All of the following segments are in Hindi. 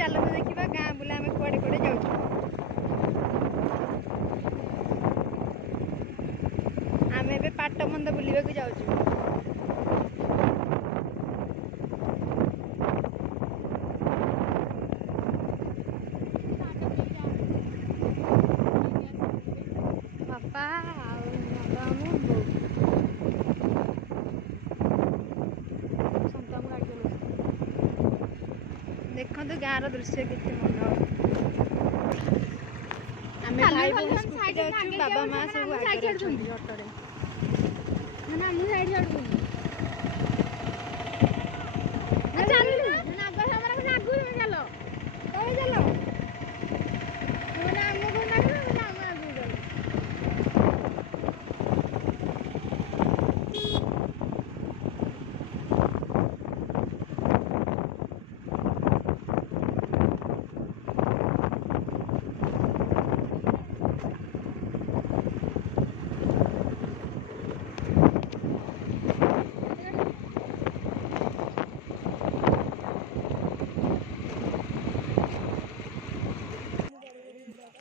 चलो देखा गाँ बुला आम कड़े कड़े जाऊँ आम ए पाटमंद बुलवा जाऊँ बापा देखो गाँव दृश्य के मन आम भाई बहन बाबा माँ सब ऑटो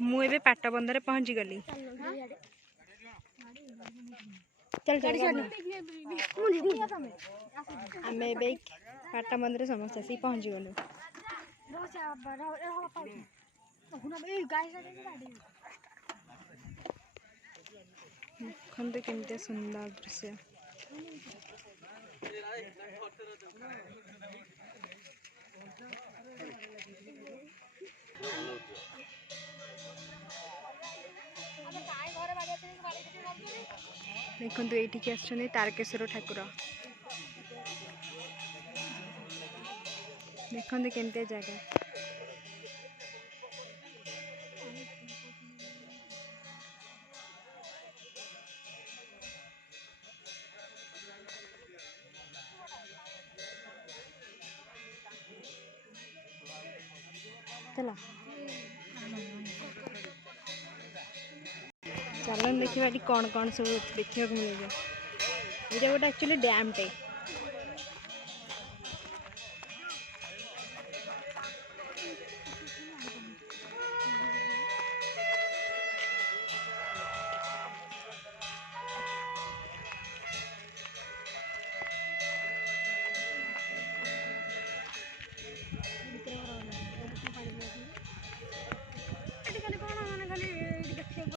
मुझे पाटबंधरे पहुँची गली चल आम पाटबंधरे समस्त आसी पहुँची गलु देखते केमती सुंदर दृश्य देखो ये आसुच्च तारकेश्वर ठाकुर देखते केमती जगह चला चलन देखा कौन कौन सब देखा मिले ये गोटे एक्चुअली डैम टे